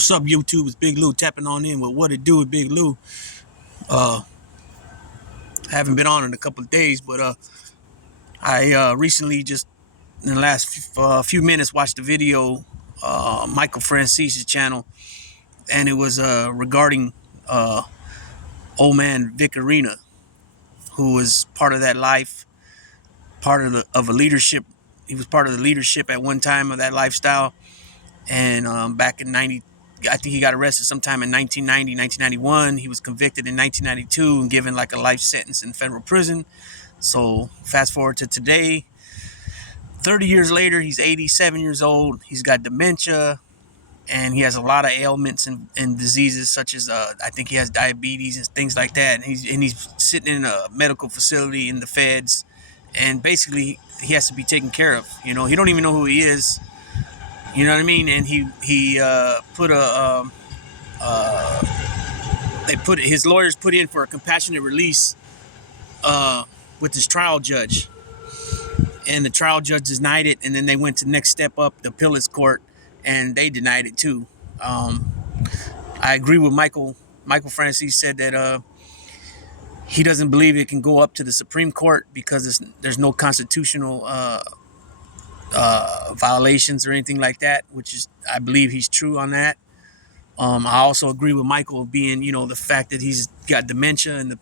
What's up, YouTube? It's Big Lou tapping on in with What It Do with Big Lou. Uh, haven't been on in a couple of days, but I recently just in the last few minutes watched a video, Michael Francise's channel, and it was regarding uh, old man Vic Arena, who was part of that life, part of a leadership. He was part of the leadership at one time of that lifestyle, and back in '90. I think he got arrested sometime in 1990, 1991. He was convicted in 1992 and given like a life sentence in federal prison. So fast forward to today, 30 years later, he's 87 years old. He's got dementia, and he has a lot of ailments and diseases such as I think he has diabetes and things like that. And he's sitting in a medical facility in the feds, and basically he has to be taken care of. You know, he don't even know who he is. You know what I mean? And he put his lawyers put in for a compassionate release with his trial judge, and the trial judge denied it. And then they went to the next step up, the appeals court, and they denied it too. I agree with Michael. Michael Francis said that he doesn't believe it can go up to the Supreme Court because there's no constitutional violations or anything like that, which is, I believe he's true on that. I also agree with Michael being, the fact that he's got dementia and the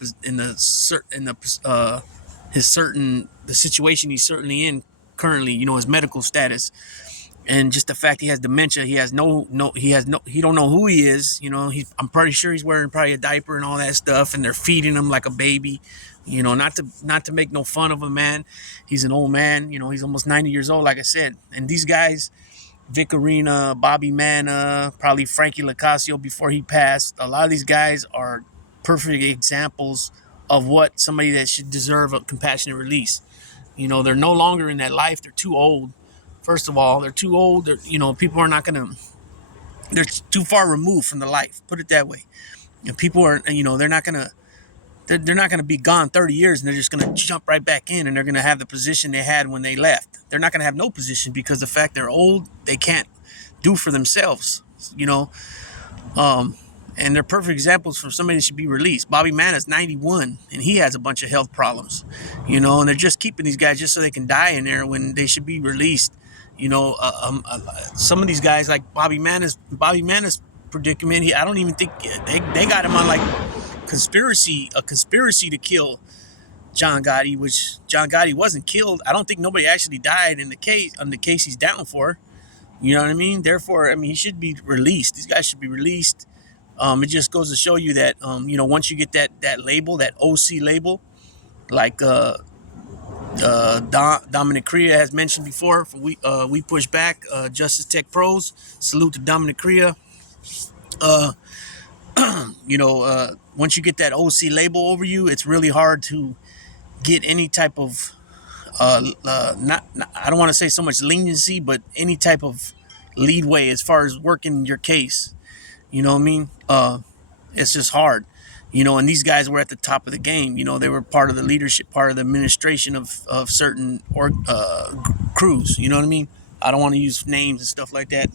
situation he's certainly in currently, his medical status, and just the fact he has dementia. He don't know who he is. I'm pretty sure he's wearing probably a diaper and all that stuff, and they're feeding him like a baby. Not to make no fun of him, man. He's an old man. He's almost 90 years old, like I said. And these guys, Vic Arena, Bobby Manna, probably Frankie Lacasio before he passed, a lot of these guys are perfect examples of what somebody that should deserve a compassionate release. They're no longer in that life. They're too old. First of all, they're too old. People are not gonna. They're too far removed from the life. Put it that way. And people are, they're not gonna. They're not going to be gone 30 years and they're just going to jump right back in and they're going to have the position they had when they left. They're not going to have no position because the fact they're old, they can't do for themselves, and they're perfect examples for somebody that should be released. Bobby Manna's 91 and he has a bunch of health problems, and they're just keeping these guys just so they can die in there when they should be released. Some of these guys like Bobby Manna's predicament, I don't even think they got him on like a conspiracy to kill John Gotti, which John Gotti wasn't killed. I don't think nobody actually died in the case he's down for. You know what I mean? Therefore, he should be released. These guys should be released. It just goes to show you that once you get that label, that OC label, like Dominic Crea has mentioned before, we push back, Justice Tech Pros. Salute to Dominic Crea. Once you get that OC label over you, it's really hard to get any type of I don't want to say so much leniency, but any type of leadway as far as working your case. You know what I mean? It's just hard. And these guys were at the top of the game. They were part of the leadership, part of the administration of certain crews. You know what I mean? I don't want to use names and stuff like that.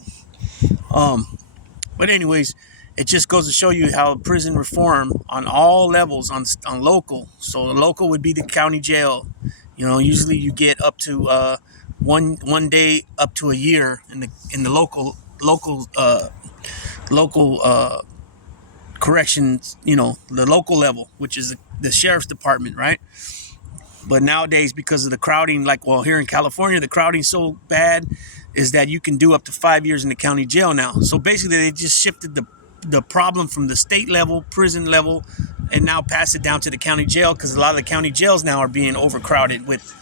But anyways, it just goes to show you how prison reform on all levels, on local. So the local would be the county jail. Usually you get up to one day up to a year in the local corrections. The local level, which is the sheriff's department, right? But nowadays, because of the crowding, here in California, the crowding's so bad is that you can do up to 5 years in the county jail now. So basically, they just shifted the problem from the state level, prison level, and now pass it down to the county jail, because a lot of the county jails now are being overcrowded with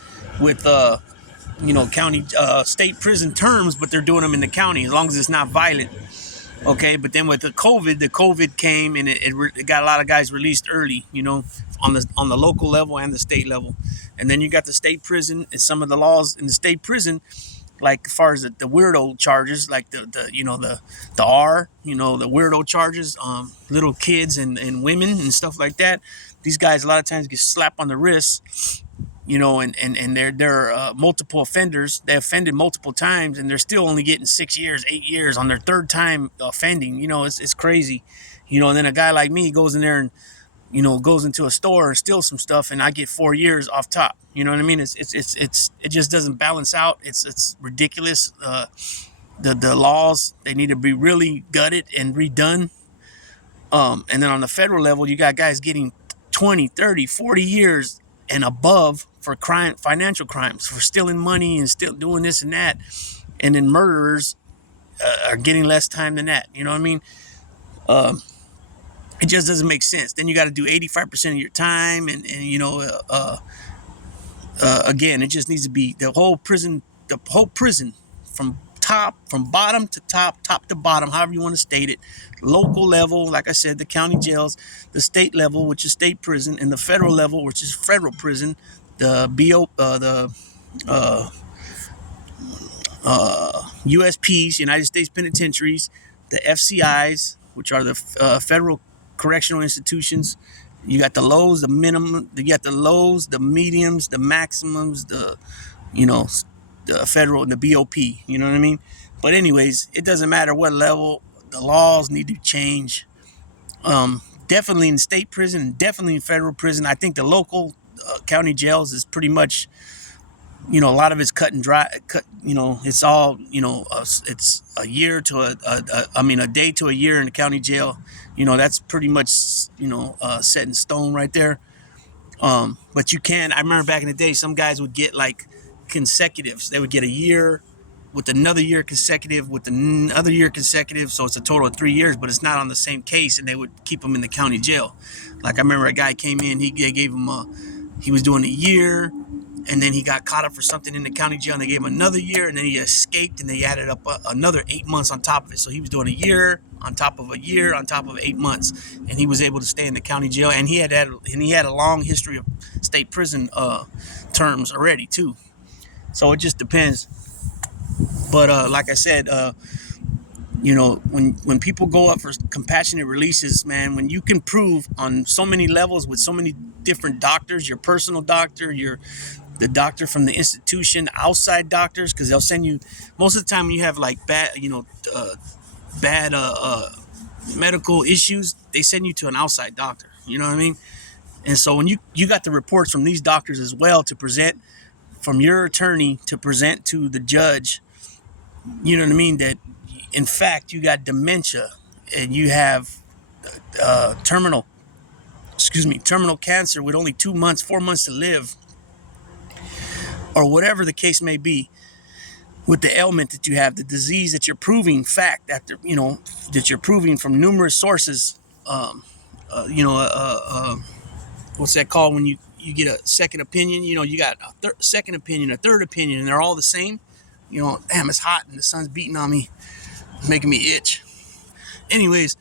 county state prison terms, but they're doing them in the county as long as it's not violent. Okay, but then with the COVID came and it got a lot of guys released early, on the local level and the state level. And then you got the state prison and some of the laws in the state prison, like as far as the weirdo charges, like the weirdo charges, little kids and women and stuff like that. These guys a lot of times get slapped on the wrist, and they're multiple offenders. They offended multiple times, and they're still only getting 6 years, 8 years on their third time offending. It's crazy. And then a guy like me goes in there and goes into a store and steals some stuff, and I get 4 years off top. You know what I mean? It just doesn't balance out. It's ridiculous. The laws, they need to be really gutted and redone. And then on the federal level, you got guys getting 20, 30, 40 years and above for financial crimes, for stealing money and still doing this and that. And then murderers are getting less time than that. You know what I mean? It just doesn't make sense. Then you got to do 85% of your time. Again, it just needs to be the whole prison from bottom to top to bottom, however you want to state it. Local level, like I said, the county jails, the state level, which is state prison, and the federal level, which is federal prison, the USPs, United States Penitentiaries, the FCIs, which are the federal correctional institutions. You got the lows, the minimum. You got the lows, the mediums, the maximums, the federal and the BOP. You know what I mean? But anyways, it doesn't matter what level. The laws need to change. Definitely in state prison, definitely in federal prison. I think the local county jails is pretty much, a lot of it's cut and dry. It's all, it's a year to a day to a year in the county jail. That's pretty much, set in stone right there. But I remember back in the day, some guys would get like consecutives. They would get a year with another year consecutive with another year consecutive. So it's a total of 3 years, but it's not on the same case, and they would keep them in the county jail. Like I remember a guy came in, they gave him he was doing a year, and then he got caught up for something in the county jail, and they gave him another year, and then he escaped, and they added up another 8 months on top of it. So he was doing a year on top of a year on top of 8 months, and he was able to stay in the county jail. And he had a long history of state prison terms already too. So it just depends. But like I said, when people go up for compassionate releases, man, when you can prove on so many levels with so many different doctors, your personal doctor, the doctor from the institution, outside doctors, because they'll send you, most of the time when you have like bad medical issues, they send you to an outside doctor. You know what I mean? And so when you got the reports from these doctors as well to present, from your attorney to present to the judge, you know what I mean, that in fact you got dementia and you have terminal cancer with only 2 months, 4 months to live, or whatever the case may be, with the ailment that you have, the disease that you're proving fact after, that you're proving from numerous sources. What's that called when you get a second opinion? You got a second opinion, a third opinion, and they're all the same. Damn, it's hot and the sun's beating on me, making me itch. Anyways,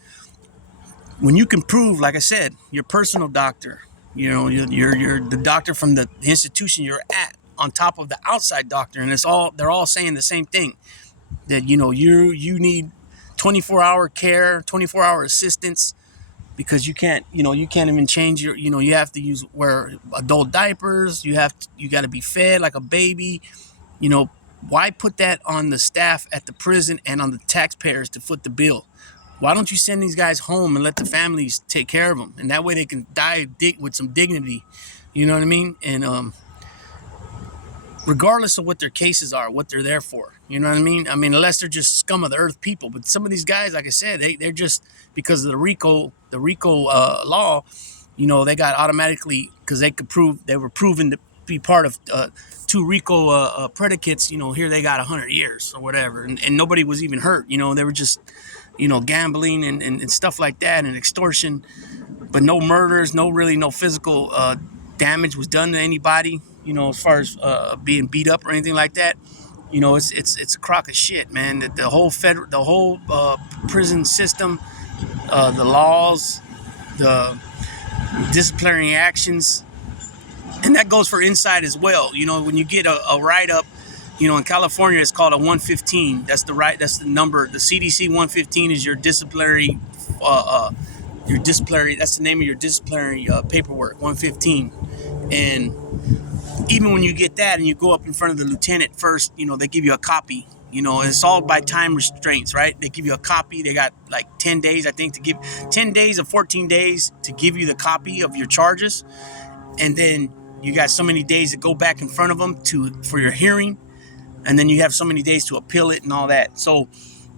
when you can prove, like I said, your personal doctor, you're the doctor from the institution you're at, on top of the outside doctor, and they're all saying the same thing, that you need 24-hour care, 24-hour assistance, because you can't even change your, you have to wear adult diapers, you got to be fed like a baby. Why put that on the staff at the prison and on the taxpayers to foot the bill? Why don't you send these guys home and let the families take care of them, and that way they can die with some dignity? You know what I mean? And regardless of what their cases are, what they're there for, you know what I mean? I mean, unless they're just scum of the earth people. But some of these guys, like I said, they're just, because of the RICO law, they got automatically, because they were proven to be part of 2 RICO predicates. Here they got 100 years or whatever, and nobody was even hurt. They were just, gambling and stuff like that, and extortion, but no murders, no physical damage was done to anybody. As far as being beat up or anything like that. It's a crock of shit, man. The whole prison system, the laws, the disciplinary actions, and that goes for inside as well. When you get a write-up, in California it's called a 115. That's the number. The CDC 115 is your disciplinary. That's the name of your disciplinary paperwork. 115, and even when you get that and you go up in front of the lieutenant first, they give you a copy. It's all by time restraints, right? They give you a copy. They got like 10 days, I think, to give 10 days or 14 days to give you the copy of your charges. And then you got so many days to go back in front of them for your hearing. And then you have so many days to appeal it and all that. So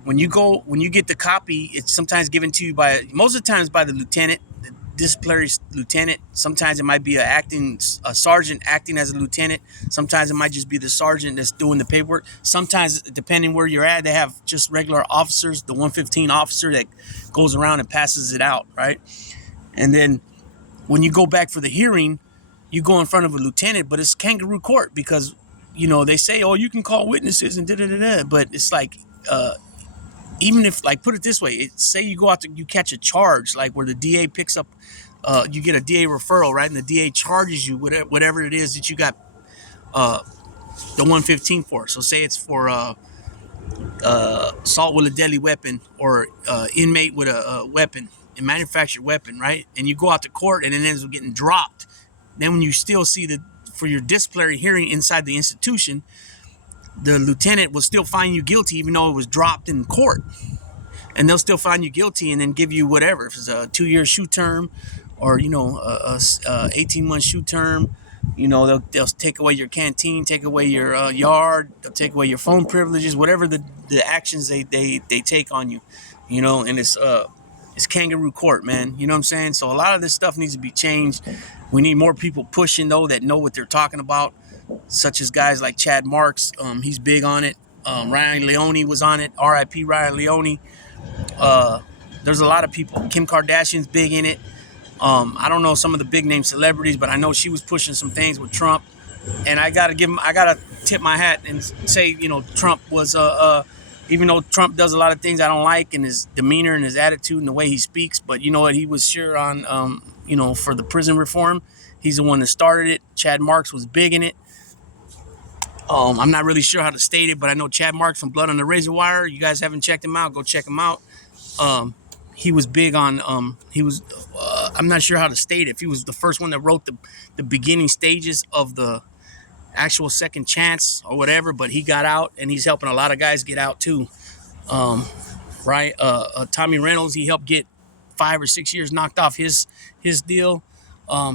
when you get the copy, it's sometimes given to you most of the times by the lieutenant, the disciplinary lieutenant. Sometimes it might be a sergeant acting as a lieutenant. Sometimes it might just be the sergeant that's doing the paperwork. Sometimes, depending where you're at, they have just regular officers, the 115 officer that goes around and passes it out, right? And then when you go back for the hearing, you go in front of a lieutenant, but it's kangaroo court because, they say, oh, you can call witnesses and da-da-da-da, but it's like, even if, like, put it this way, say you go out you catch a charge, like where the DA picks up, you get a DA referral, right? And the DA charges you whatever it is that you got the 115 for. So say it's for assault with a deadly weapon or inmate with a weapon, a manufactured weapon, right? And you go out to court and it ends up getting dropped. Then when you still see for your disciplinary hearing inside the institution, the lieutenant will still find you guilty even though it was dropped in court. And they'll still find you guilty and then give you whatever. If it's a 2-year shoe term or, a 18-month shoe term, they'll take away your canteen, take away your yard, they'll take away your phone privileges, whatever the actions they take on you, and it's kangaroo court, man. You know what I'm saying? So a lot of this stuff needs to be changed. We need more people pushing, though, that know what they're talking about, such as guys like Chad Marks. He's big on it. Ryan Leone was on it. R.I.P. Ryan Leone. There's a lot of people. Kim Kardashian's big in it. I don't know some of the big name celebrities, but I know she was pushing some things with Trump. And I gotta tip my hat and say, Trump was even though Trump does a lot of things I don't like in his demeanor and his attitude and the way he speaks, but you know what, he was sure on for the prison reform. He's the one that started it. Chad Marks was big in it. I'm not really sure how to state it, but I know Chad Marks from Blood on the Razor Wire. You guys haven't checked him out, go check him out. He was big on, I'm not sure how to state it. If he was the first one that wrote the beginning stages of the actual second chance or whatever, but he got out and he's helping a lot of guys get out too. Right? Tommy Reynolds, he helped get 5 or 6 years knocked off his deal.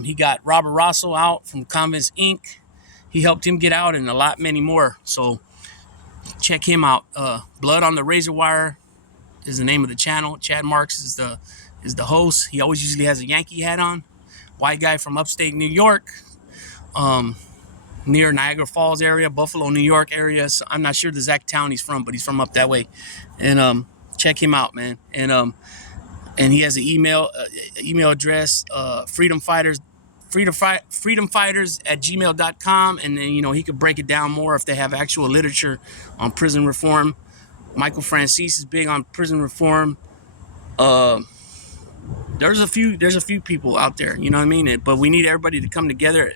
He got Robert Rosso out from Convicts Inc. He helped him get out and many more. So check him out. Blood on the Razor Wire is the name of the channel. Chad Marks is the host. He always usually has a Yankee hat on. White guy from upstate New York, near Niagara Falls area, Buffalo, New York area. So I'm not sure the exact town he's from, but he's from up that way. And check him out, man. And he has an email address, freedomfighters@gmail.com. And then, he could break it down more if they have actual literature on prison reform. Michael Francis is big on prison reform. There's a few people out there, you know what I mean? But we need everybody to come together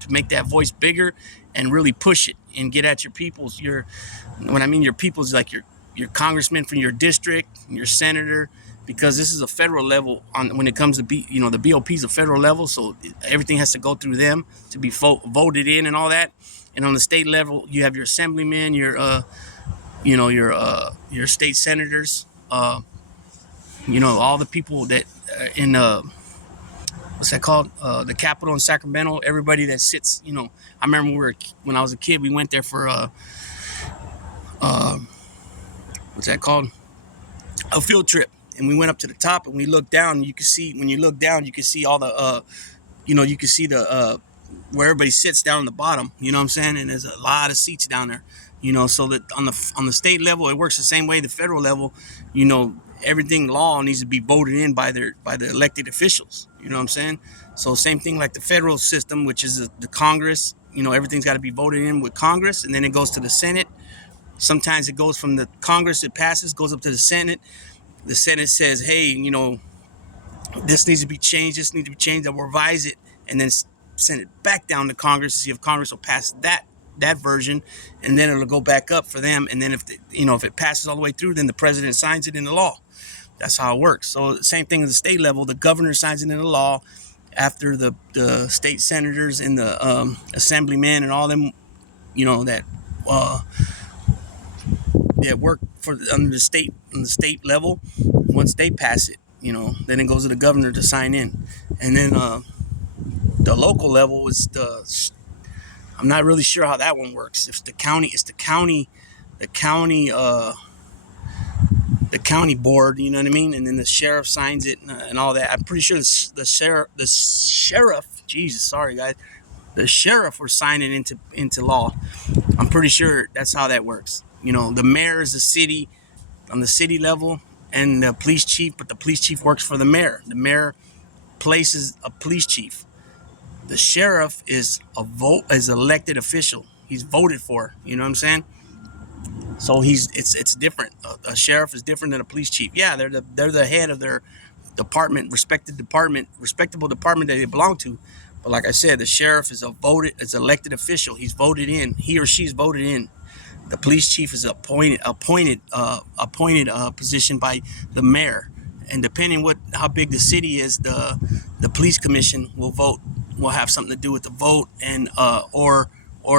to make that voice bigger and really push it and get at your peoples. When I mean your peoples, like your congressman from your district, your senator, because this is a federal level when it comes to the BOP is a federal level, so everything has to go through them to be voted in and all that. And on the state level, you have your assemblymen, your state senators, all the people that in what's that called? The Capitol in Sacramento. Everybody that sits, I remember when I was a kid, we went there for what's that called? A field trip. And we went up to the top and we looked down. And you can see all the, you can see the where everybody sits down on the bottom. You know what I'm saying? And there's a lot of seats down there. So that on the state level, it works the same way. The federal level, everything law needs to be voted in by the elected officials. You know what I'm saying? So same thing like the federal system, which is the Congress. Everything's got to be voted in with Congress, and then it goes to the Senate. Sometimes it goes from the Congress, it passes, goes up to the Senate. The Senate says, hey, this needs to be changed. This needs to be changed. They'll revise it and then send it back down to Congress to see if Congress will pass that version, and then it'll go back up for them. And then if it passes all the way through, then the president signs it into law. That's how it works. So the same thing at the state level, the governor signs it into law, after the state senators and the assemblymen and all them, that uh, that work for under the state on the state level. Once they pass it, then it goes to the governor to sign in, and then the local level is the. I'm not really sure how that one works. If the county the county board, you know what I mean, and then the sheriff signs it and all that. I'm pretty sure the sheriff, Jesus, sorry guys, the sheriff will sign it into law. I'm pretty sure that's how that works. The mayor is the city on the city level, and the police chief, but the police chief works for the mayor. The mayor places a police chief. The sheriff is elected official. He's voted for. You know what I'm saying? So it's different. A sheriff is different than a police chief. Yeah, they're the head of their respectable department that they belong to. But like I said, the sheriff is elected official. He's voted in. He or she's voted in. The police chief is appointed position by the mayor, and depending how big the city is, the police commission will have something to do with the vote, and or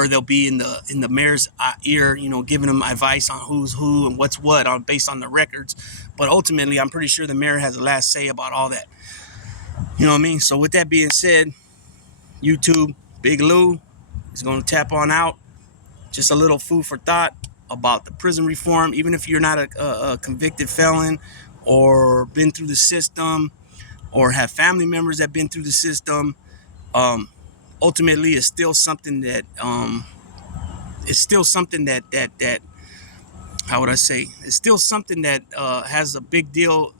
they'll be in the mayor's ear, giving them advice on who's who and what's what based on the records. But ultimately, I'm pretty sure the mayor has the last say about all that. You know what I mean? So with that being said, YouTube, Big Lou is going to tap on out. Just a little food for thought about the prison reform. Even if you're not a convicted felon or been through the system or have family members that been through the system, ultimately it's still something that how would I say, it's still something that has a big deal.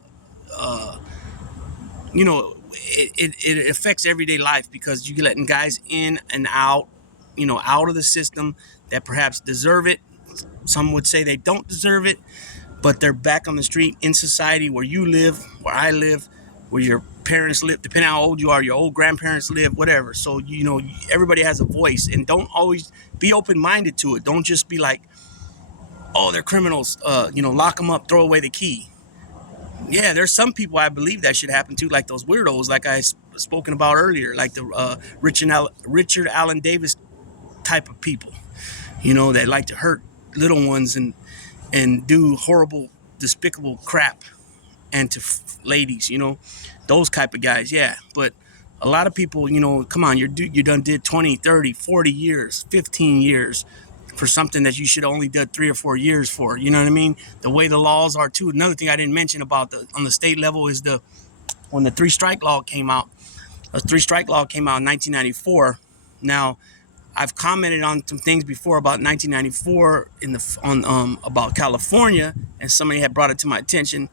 It affects everyday life because you're letting guys in and out, out of the system that perhaps deserve it. Some would say they don't deserve it, but they're back on the street in society where you live, where I live, where your parents live, depending on how old you are, your old grandparents live, whatever. So, everybody has a voice, and don't always be open-minded to it. Don't just be like, oh, they're criminals, lock them up, throw away the key. Yeah, there's some people I believe that should happen to, like those weirdos, like I spoken about earlier, like the Richard Allen Davis type of people, that like to hurt little ones and do horrible, despicable crap, and to ladies, those type of guys. Yeah, but a lot of people, come on, you done did 20, 30, 40 years, 15 years for something that you should only done 3 or 4 years for. You know what I mean? The way the laws are too. Another thing I didn't mention about on the state level is when the 3-strike law came out. The 3-strike law came out in 1994. Now, I've commented on some things before about 1994 about California, and somebody had brought it to my attention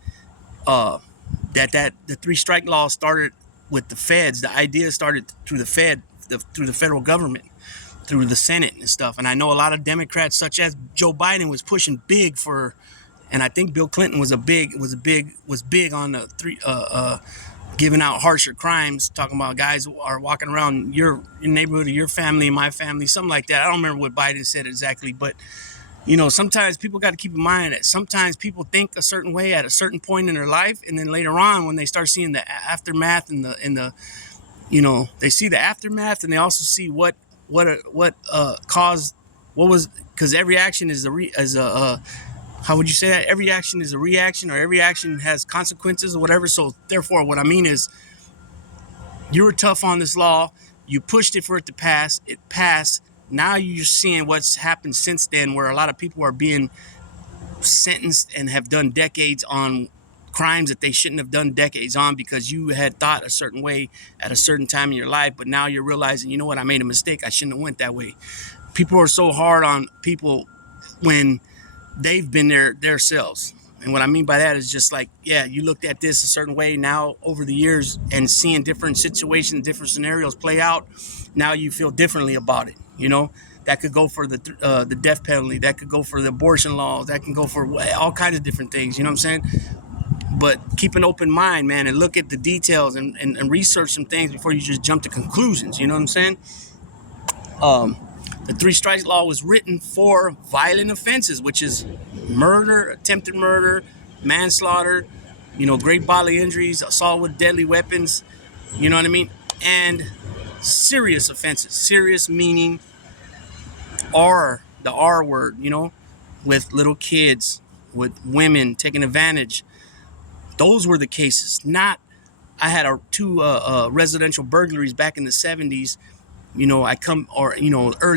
that the 3-strike law started with the feds. The idea started through the federal government, through the Senate and stuff. And I know a lot of Democrats, such as Joe Biden, was pushing big for, and I think Bill Clinton was big on the giving out harsher crimes, talking about guys who are walking around your neighborhood or your family, my family, something like that. I don't remember what Biden said exactly, but sometimes people got to keep in mind that sometimes people think a certain way at a certain point in their life, and then later on, when they start seeing the aftermath and they see the aftermath, and they also see what caused what was, because every action is how would you say that? Every action is a reaction, or every action has consequences or whatever. So therefore, what I mean is, you were tough on this law, you pushed it for it to pass, it passed. Now you're seeing what's happened since then, where a lot of people are being sentenced and have done decades on crimes that they shouldn't have done decades on, because you had thought a certain way at a certain time in your life, but now you're realizing, you know what, I made a mistake, I shouldn't have went that way. People are so hard on people when they've been there themselves. And what I mean by that is just like, yeah, you looked at this a certain way, now over the years and seeing different situations, different scenarios play out, now you feel differently about it. That could go for the death penalty, that could go for the abortion laws, that can go for all kinds of different things, you know what I'm saying? But keep an open mind, man, and look at the details and research some things before you just jump to conclusions, you know what I'm saying? The 3-strike law was written for violent offenses, which is murder, attempted murder, manslaughter, great bodily injuries, assault with deadly weapons, you know what I mean? and serious offenses. Serious meaning R, the R word, with little kids, with women taking advantage. Those were the cases. Not, I had two residential burglaries back in the 70s. Early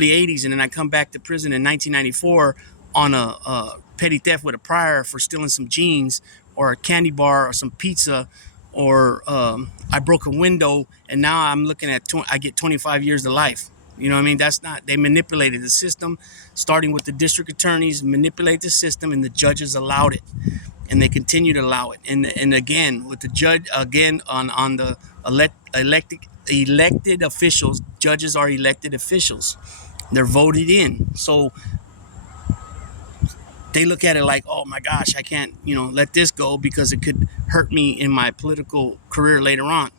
80s, and then I come back to prison in 1994 on a petty theft with a prior for stealing some jeans or a candy bar or some pizza, or I broke a window, and now I'm looking at I get 25 years to life. You know what I mean? That's not, they manipulated the system, starting with the district attorneys, manipulate the system, and the judges allowed it, and they continue to allow it. And again, with the judge, again, on the elected officials, judges are elected officials. They're voted in. So they look at it like, oh my gosh, I can't, let this go because it could hurt me in my political career later on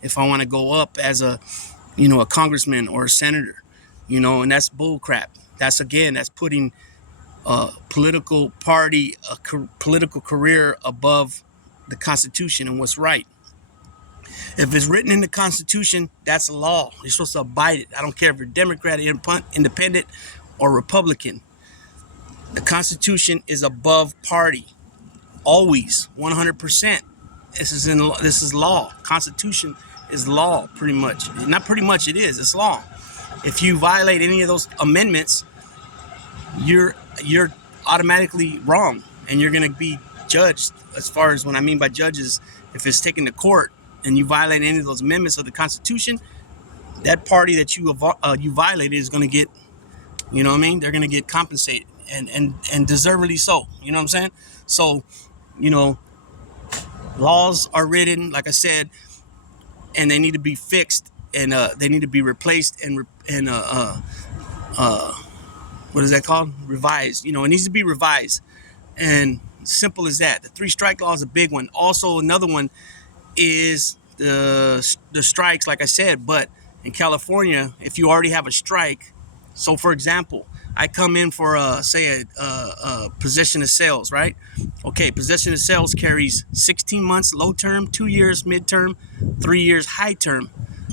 if I want to go up as a congressman or a senator, and that's bull crap. That's putting political party, political career above the Constitution and what's right. If it's written in the Constitution, that's law. You're supposed to abide it. I don't care if you're Democrat, Independent, or Republican. The Constitution is above party, always, 100%. This is law. Constitution is law, pretty much. Not pretty much, it is. It's law. If you violate any of those amendments, you're automatically wrong, and you're going to be judged. As far as what I mean by judges, if it's taken to court and you violate any of those amendments of the Constitution, that party that you violated is going to get, they're going to get compensated, and deservedly so. You know what I'm saying? So, laws are written, like I said, and they need to be fixed, and they need to be replaced and what is that called? Revised. It needs to be revised, and simple as that. The 3 strike law is a big one. Also, another one is the strikes, like I said. But in California, if you already have a strike, so for example, I come in for a possession of sales, right? Okay, possession of sales carries 16 months low term, 2 years midterm, 3 years high term.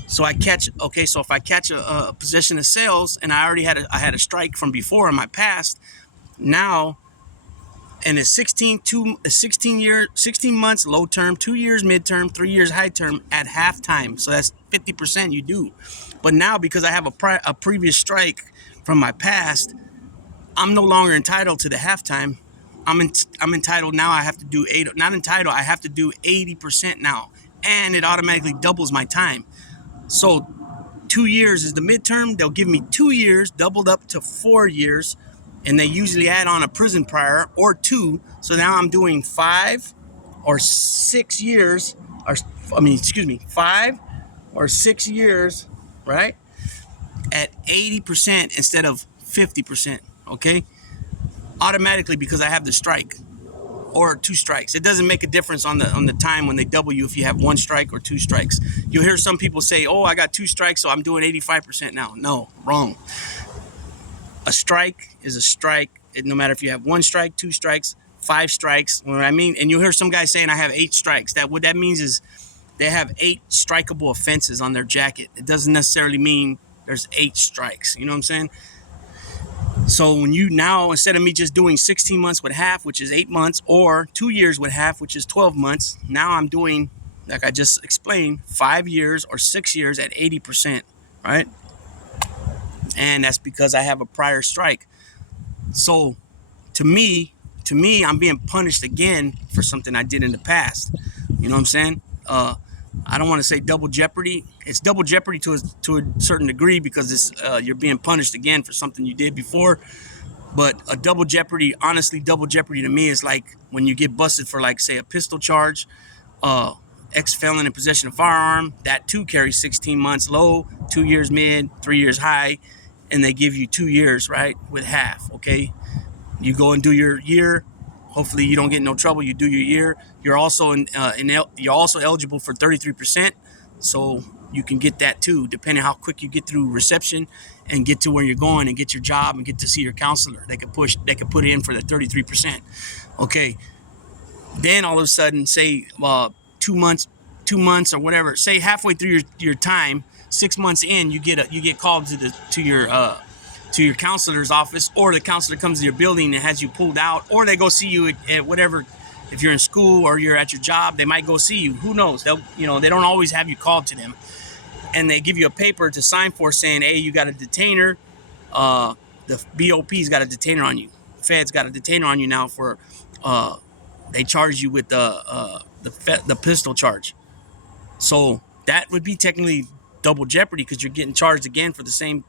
So if I catch a possession of sales, and I already had a strike from before in my past, now, and it's 16 months low term, 2 years midterm, 3 years high term at halftime. So that's 50% you do. But now, because I have a previous strike from my past, I'm no longer entitled to the halftime. I'm entitled now. I have to do I have to do 80% now, and it automatically doubles my time. So 2 years is the midterm. They'll give me 2 years doubled up to 4 years, and they usually add on a prison prior or 2. So now I'm doing 5 or 6 years, 5 or 6 years, right? At 80% instead of 50%, okay? Automatically, because I have the strike or 2 strikes. It doesn't make a difference on the time when they double you if you have 1 strike or 2 strikes. You'll hear some people say, oh, I got 2 strikes, so I'm doing 85% now. No, wrong. A strike is a strike. No matter if you have 1 strike, 2 strikes, 5 strikes, what I mean. And you'll hear some guys saying I have 8 strikes. What that means is they have 8 strikeable offenses on their jacket. It doesn't necessarily mean there's 8 strikes. You know what I'm saying? So when you now, instead of me just doing 16 months with half, which is 8 months, or 2 years with half, which is 12 months, now I'm doing, like I just explained, 5 years or 6 years at 80%, right? And that's because I have a prior strike. So to me, I'm being punished again for something I did in the past. You know what I'm saying? I don't want to say double jeopardy. It's double jeopardy to a certain degree, because you're being punished again for something you did before. But a double jeopardy, honestly, double jeopardy to me is like when you get busted for, like, say, a pistol charge, ex-felon in possession of firearm. That too carries 16 months low, 2 years mid, 3 years high, and they give you 2 years, right, with half. Okay, you go and do your year. Hopefully you don't get in no trouble. You do your year. You're also you're also eligible for 33%, so you can get that too, depending how quick you get through reception and get to where you're going and get your job and get to see your counselor. They could put in for the 33%. Okay, then all of a sudden, say 2 2 months or whatever, say halfway through your time, 6 months in, you get called to your counselor's office, or the counselor comes to your building and has you pulled out, or they go see you at whatever. If you're in school or you're at your job, they might go see you. Who knows? They don't always have you called to them, and they give you a paper to sign for saying, hey, you got a detainer. The BOP's got a detainer on you. The Fed's got a detainer on you now for. They charge you with the pistol charge. So that would be technically double jeopardy, because you're getting charged again for the same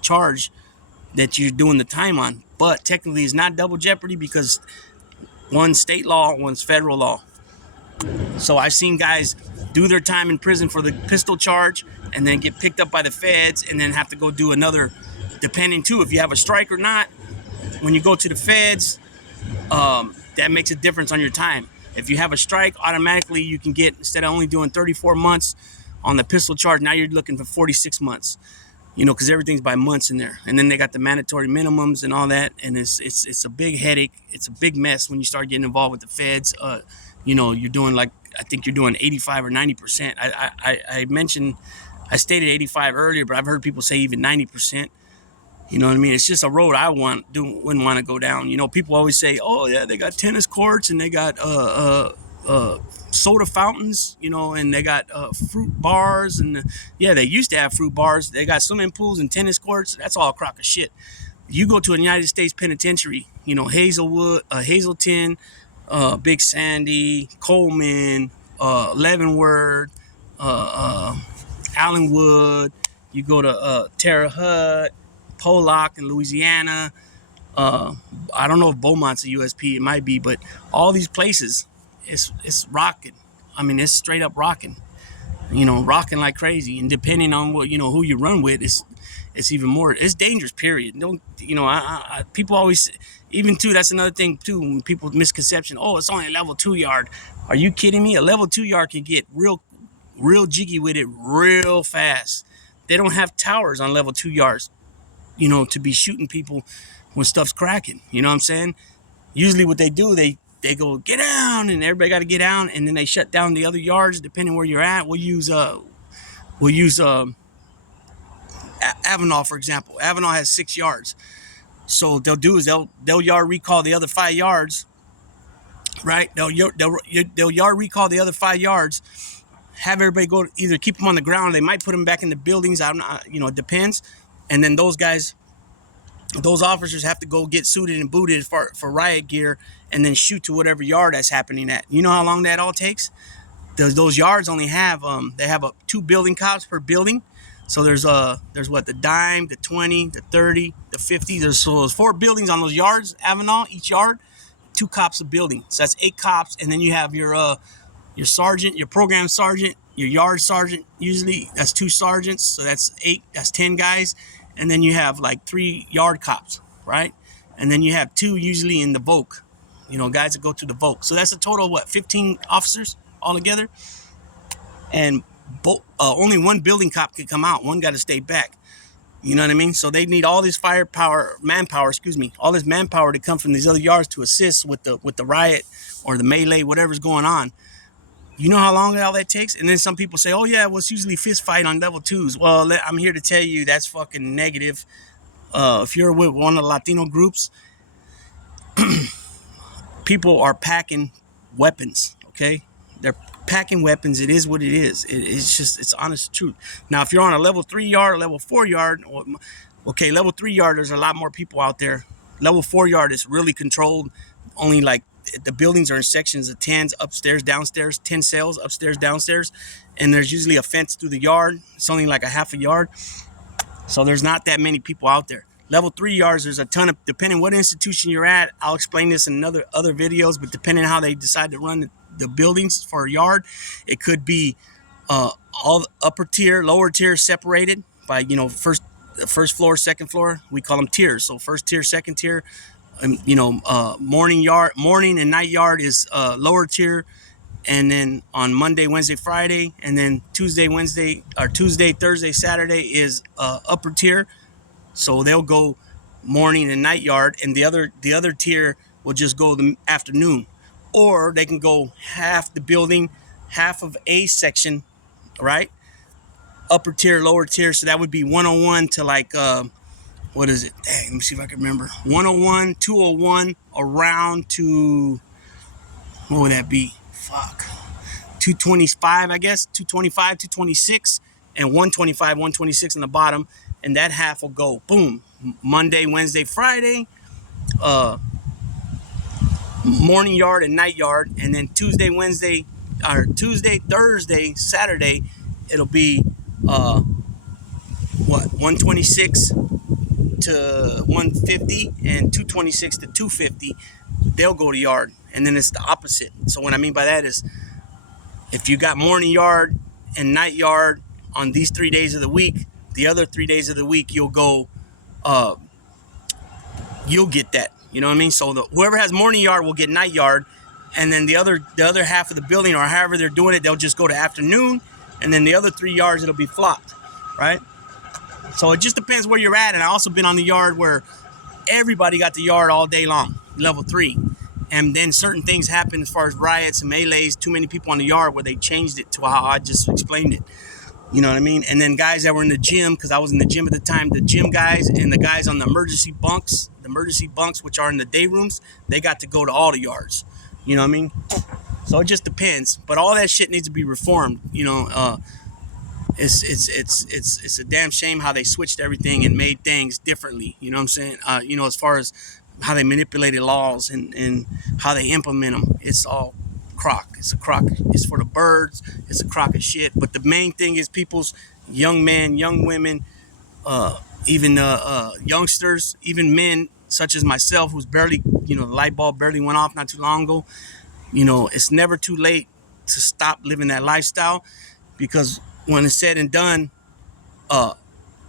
charge that you're doing the time on. But technically it's not double jeopardy, because one's state law, one's federal law. So I've seen guys do their time in prison for the pistol charge and then get picked up by the feds and then have to go do another, depending too if you have a strike or not. When you go to the feds, that makes a difference on your time. If you have a strike, automatically you can get, instead of only doing 34 months on the pistol charge, now you're looking for 46 months. Because everything's by months in there, and then they got the mandatory minimums and all that, and it's a big headache. It's a big mess when you start getting involved with the feds. You're doing, like, I think you're doing 85 or 90%. I stated 85 earlier, but I've heard people say even 90%. You know what I mean? It's just a road I wouldn't want to go down. People always say, oh yeah, they got tennis courts and they got soda fountains, and they got fruit bars, and yeah, they used to have fruit bars. They got swimming pools and tennis courts. That's all a crock of shit. You go to a United States penitentiary, Hazelwood, Hazleton, Big Sandy, Coleman, Leavenworth, Allenwood. You go to Terre Haute, Pollock in Louisiana. I don't know if Beaumont's a USP. It might be, but all these places, it's rocking. I mean, it's straight up rocking. Rocking like crazy. And depending on what who you run with, it's even more. It's dangerous. Period. Don't people always, even too. That's another thing too. When people misconception. Oh, it's only a level 2 yard. Are you kidding me? A level 2 yard can get real jiggy with it real fast. They don't have towers on level 2 yards. To be shooting people when stuff's cracking. You know what I'm saying? Usually what they do, they go, get down, and everybody got to get down, and then they shut down the other yards depending where you're at. We'll use Avenal, for example. Avenal has 6 yards. So what they'll do is they'll yard recall the other 5 yards, right? They'll yard recall the other 5 yards, have everybody go, either keep them on the ground, or they might put them back in the buildings. It depends. And then those officers have to go get suited and booted for riot gear, and then shoot to whatever yard that's happening at. You know how long that all takes? Those yards only have they have 2 building cops per building. So there's what, the dime, the 20, the 30, the 50. There's 4 buildings on those yards, Avenal, each yard, 2 cops a building. So that's 8 cops, and then you have your sergeant, your program sergeant, your yard sergeant. Usually that's 2 sergeants, so that's 8. That's 10 guys. And then you have like 3 yard cops, right? And then you have 2 usually in the VOC, guys that go to the VOC. So that's a total of 15 officers altogether. And only 1 building cop can come out. 1 got to stay back. You know what I mean? So they need all this manpower to come from these other yards to assist with the riot or the melee, whatever's going on. You know how long all that takes? And then some people say, oh yeah, well, it's usually fist fight on level 2s. Well, I'm here to tell you that's fucking negative. If you're with one of the Latino groups, people are packing weapons, okay? They're packing weapons. It is what it is. It's honest truth. Now, if you're on a level 3 yard, level 4 yard, okay, level 3 yard, there's a lot more people out there. Level 4 yard is really controlled. Only like the buildings are in sections of 10s, upstairs, downstairs, 10 cells, upstairs, downstairs. And there's usually a fence through the yard. It's only like a half a yard. So there's not that many people out there. Level 3 yards, there's a ton of, depending what institution you're at. I'll explain this in other videos, but depending on how they decide to run the buildings for a yard, it could be all upper tier, lower tier separated by, first floor, second floor. We call them tiers. So first tier, second tier. Morning and night yard is lower tier, and then on Monday, Wednesday, Friday, and then Tuesday, Thursday, Saturday is upper tier. So they'll go morning and night yard, and the other tier will just go the afternoon, or they can go half the building half of A section, right? Upper tier, lower tier. So that would be 101 to like, what is it? Dang, let me see if I can remember. 101, 201, around to, what would that be? Fuck. 225, I guess. 225, 226, and 125, 126 in the bottom. And that half will go, boom, Monday, Wednesday, Friday, morning yard and night yard. And then Tuesday, Wednesday, or Tuesday, Thursday, Saturday, it'll be, 126 to 150 and 226 to 250. They'll go to yard. And then it's the opposite. So what I mean by that is, if you got morning yard and night yard on these 3 days of the week, the other 3 days of the week you'll go, you'll get that. You know what I mean? So whoever has morning yard will get night yard, and then the other half of the building, or however they're doing it, they'll just go to afternoon, and then the other 3 yards it'll be flopped, right? So it just depends where you're at. And I also been on the yard where everybody got the yard all day long, level 3. And then certain things happen as far as riots and melees, too many people on the yard, where they changed it to how I just explained it. You know what I mean? And then guys that were in the gym, because I was in the gym at the time, the gym guys and the guys on the emergency bunks, which are in the day rooms, they got to go to all the yards. You know what I mean? So it just depends. But all that shit needs to be reformed. You know, it's a damn shame how they switched everything and made things differently. You know what I'm saying? You know, as far as how they manipulated laws and how they implement them, it's all crock. It's a crock. It's for the birds. It's a crock of shit. But the main thing is people's young men, young women, even youngsters, even men such as myself, who's barely, you know, the light bulb barely went off not too long ago. You know, it's never too late to stop living that lifestyle, because when it's said and done,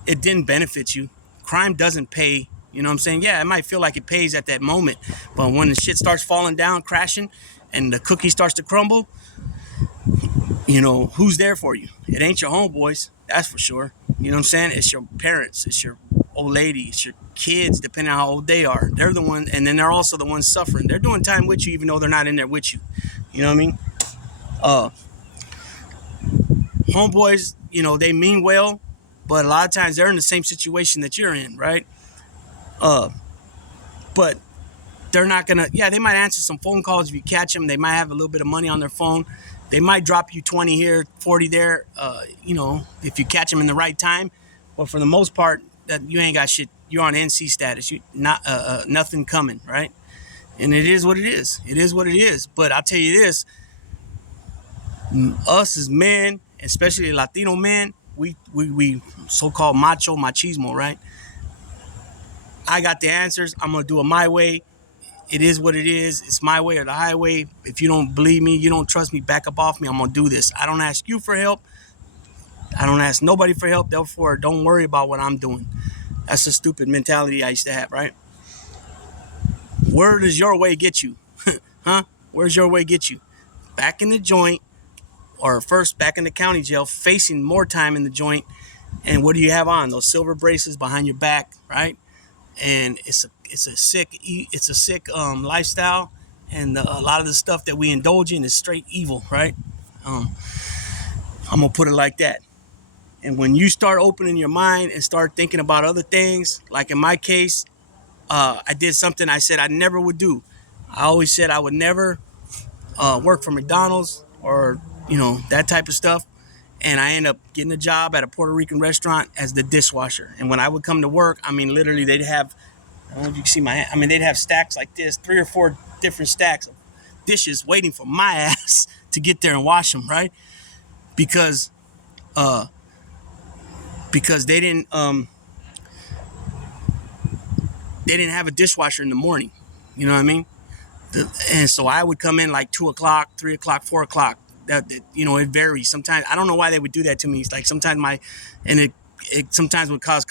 it didn't benefit you. Crime doesn't pay. You know what I'm saying? Yeah, it might feel like it pays at that moment, but when the shit starts falling down, crashing, and the cookie starts to crumble, you know, who's there for you? It ain't your homeboys, that's for sure. You know what I'm saying? It's your parents, it's your old lady, it's your kids, depending on how old they are. They're the one, and then they're also the ones suffering. They're doing time with you, even though they're not in there with you. You know what I mean? Homeboys, you know, they mean well, but a lot of times they're in the same situation that you're in, right? But they're not gonna, yeah, they might answer some phone calls if you catch them. They might have a little bit of money on their phone. They might drop you 20 here, 40 there, you know, if you catch them in the right time. But for the most part, that you ain't got shit. You're on NC status. You not nothing coming, right? And it is what it is. It is what it is. But I'll tell you this: us as men, especially Latino men, we so-called machismo, right? I got the answers. I'm gonna do it my way. It is what it is. It's my way or the highway. If you don't believe me, you don't trust me, back up off me. I'm gonna do this. I don't ask you for help. I don't ask nobody for help. Therefore, don't worry about what I'm doing. That's a stupid mentality I used to have, right? Where does your way get you? Huh? Where's your way get you? Back in the joint, or first back in the county jail, facing more time in the joint. And what do you have on? Those silver bracelets behind your back, right? And it's a sick lifestyle, and a lot of the stuff that we indulge in is straight evil, right? I'm gonna put it like that. And when you start opening your mind and start thinking about other things, like in my case, I did something I said I never would do. I always said I would never work for McDonald's or, you know, that type of stuff. And I ended up getting a job at a Puerto Rican restaurant as the dishwasher. And when I would come to work, I mean, literally, they'd have, I don't know if you can see my hand. I mean, they'd have stacks like this, 3 or 4 different stacks of dishes waiting for my ass to get there and wash them, right? Because they didn't have a dishwasher in the morning. You know what I mean? And so I would come in like 2 o'clock, 3 o'clock, 4 o'clock. That, you know, it varies. Sometimes I don't know why they would do that to me. It's like sometimes it sometimes would cause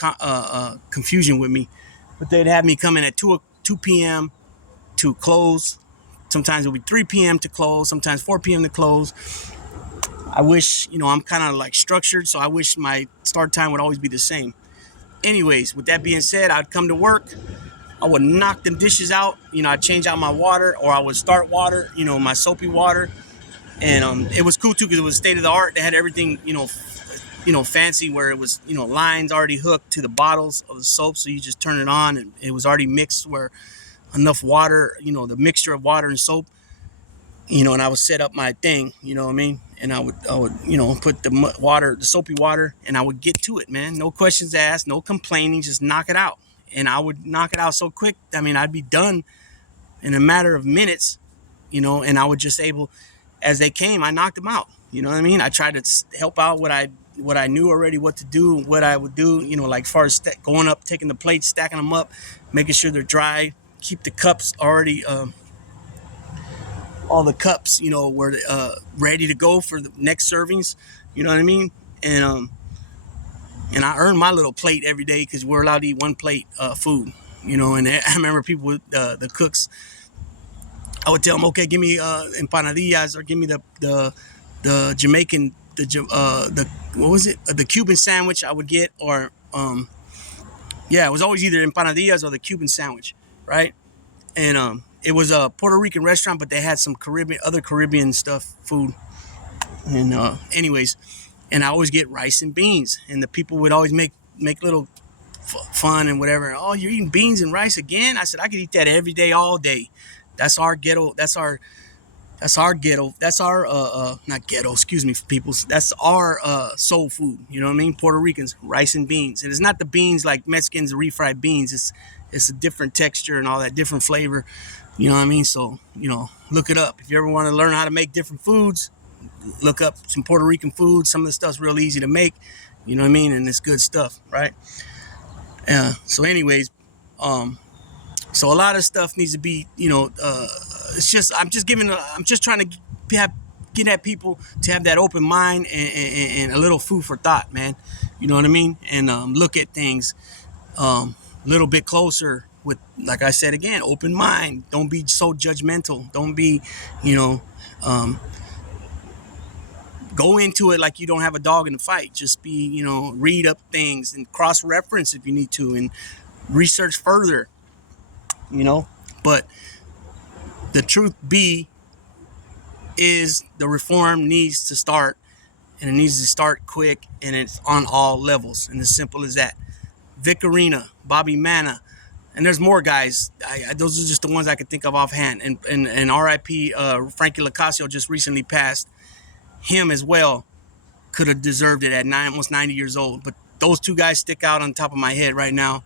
confusion with me. But they'd have me come in at 2 p.m. to close. Sometimes it would be 3 p.m. to close. Sometimes 4 p.m. to close. I wish, you know, I'm kind of like structured, so I wish my start time would always be the same. Anyways, with that being said, I'd come to work. I would knock them dishes out. You know, I'd change out my water, or I would start water, you know, my soapy water. And it was cool too because it was state of the art. They had everything, fancy, where it was, lines already hooked to the bottles of the soap, so you just turn it on and it was already mixed where enough water, the mixture of water and soap, and I would set up my thing, you know what I mean? And I would, put the water, the soapy water, and I would get to it, man. No questions asked, no complaining, just knock it out. And I would knock it out so quick. I mean, I'd be done in a matter of minutes, and I would just able, as they came, I knocked them out. You know what I mean? I tried to help out what I knew already what to do, what I would do, like as far as going up, taking the plates, stacking them up, making sure they're dry, keep the cups already, all the cups, were ready to go for the next servings. You know what I mean? And I earned my little plate every day because we're allowed to eat one plate food. And I remember people with the cooks. I would tell them, okay, give me empanadillas, or give me the Jamaican, the what was it, the Cuban sandwich I would get, or yeah, it was always either empanadillas or the Cuban sandwich, right? And it was a Puerto Rican restaurant, but they had some other Caribbean stuff, food. And anyways, and I always get rice and beans, and the people would always make little fun and whatever. Oh, you're eating beans and rice again? I said I could eat that every day, all day. That's our ghetto. That's our ghetto. That's our not ghetto. Excuse me, people. That's our soul food. You know what I mean? Puerto Ricans, rice and beans, and it's not the beans like Mexicans, refried beans. It's a different texture and all that, different flavor. You know what I mean? So look it up if you ever want to learn how to make different foods. Look up some Puerto Rican food. Some of the stuff's real easy to make. You know what I mean? And it's good stuff, right? So anyways, so a lot of stuff needs to be, it's just, I'm just trying to get at people to have that open mind and a little food for thought, man. You know what I mean? And look at things a little bit closer with, like I said again, open mind. Don't be so judgmental. Don't be, go into it like you don't have a dog in the fight. Just be, read up things and cross-reference if you need to, and research further, But the truth is the reform needs to start, and it needs to start quick, and it's on all levels, and as simple as that. Vic Arena, Bobby Manna, and there's more guys. Those are just the ones I could think of offhand. And R.I.P. Frankie Lacasio just recently passed. Him as well could have deserved it at almost 90 years old. But those two guys stick out on top of my head right now.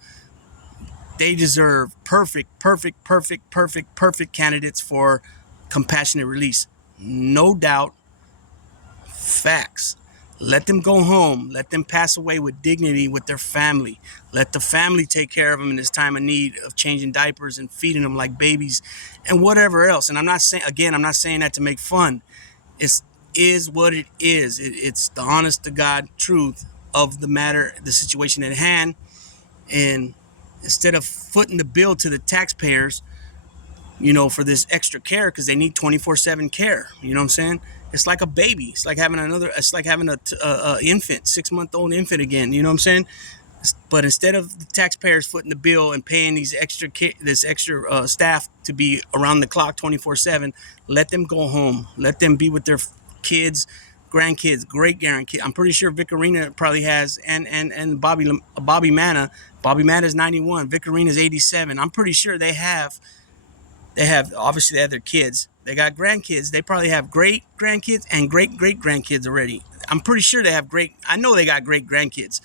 They deserve perfect candidates for compassionate release. No doubt. Facts. Let them go home. Let them pass away with dignity with their family. Let the family take care of them in this time of need, of changing diapers and feeding them like babies and whatever else. And I'm not saying that to make fun. Is what it is. It's the honest to God truth of the matter, the situation at hand. And instead of footing the bill to the taxpayers, for this extra care, because they need 24/7 care. You know what I'm saying? It's like a baby. It's like having a infant, 6-month-old infant again. You know what I'm saying? But instead of the taxpayers footing the bill and paying this extra staff to be around the clock 24/7, let them go home. Let them be with their kids, grandkids, great grandkids. I'm pretty sure Vic Arena probably has, and Bobby Manna. Bobby Manna is 91. Vic Arena is 87. I'm pretty sure they have obviously they have their kids. They got grandkids. They probably have great grandkids and great grandkids already. I'm pretty sure they have I know they got great grandkids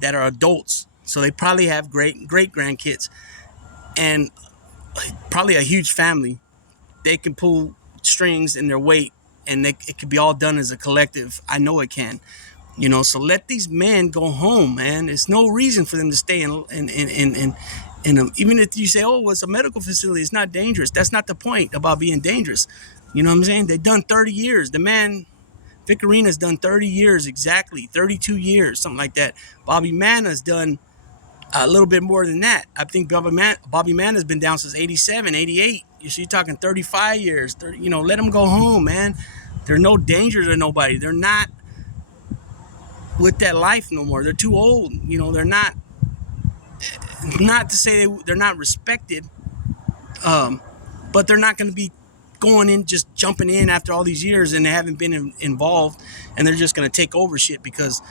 that are adults. So they probably have great grandkids and probably a huge family. They can pull strings in their weight, and it can be all done as a collective. I know it can. So let these men go home, man. There's no reason for them to stay in even if you say, oh, it's a medical facility, it's not dangerous. That's not the point about being dangerous. You know what I'm saying? They've done 30 years. The man, Vic Arena's done 30 years exactly, 32 years, something like that. Bobby Manna's done a little bit more than that. I think Bobby Manna's been down since 87, 88. You're talking 35 years. Let them go home, man. There's no danger to nobody. They're not with that life no more. They're too old. They're not to say they're not respected, but they're not going to be going in, just jumping in after all these years, and they haven't been involved, and they're just gonna take over shit because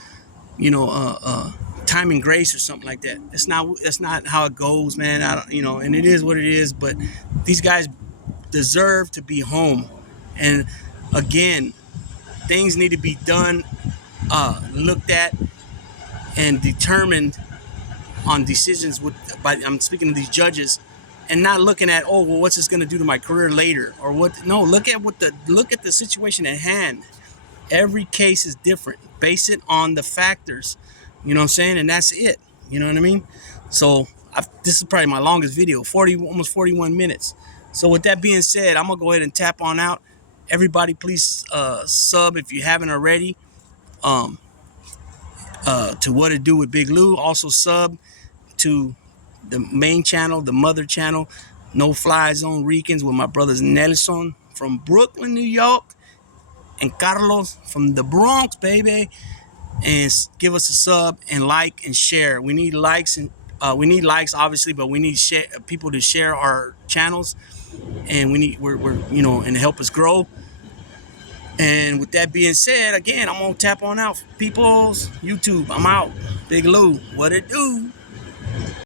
time and grace or something like that. That's not how it goes, man. I don't, and it is what it is. But these guys deserve to be home, and again, things need to be done, looked at, and determined on decisions I'm speaking to these judges, and not looking at, oh well, what's this going to do to my career later, or what. No, look at the situation at hand. Every case is different. Base it on the factors, you know what I'm saying, and that's it. You know what I mean? So this is probably my longest video, almost 41 minutes. So with that being said, I'm gonna go ahead and tap on out. Everybody, please sub if you haven't already. To What It Do with Big Lou. Also sub to the main channel, the mother channel, No Fly Zone Ricans, with my brothers Nelson from Brooklyn, New York, and Carlos from the Bronx, baby. And give us a sub and like and share. We need likes, and we need likes obviously, but we need people to share our channels, and we're and help us grow. And with that being said, again, I'm gonna tap on out, people's YouTube. I'm out. Big Lou, what it do?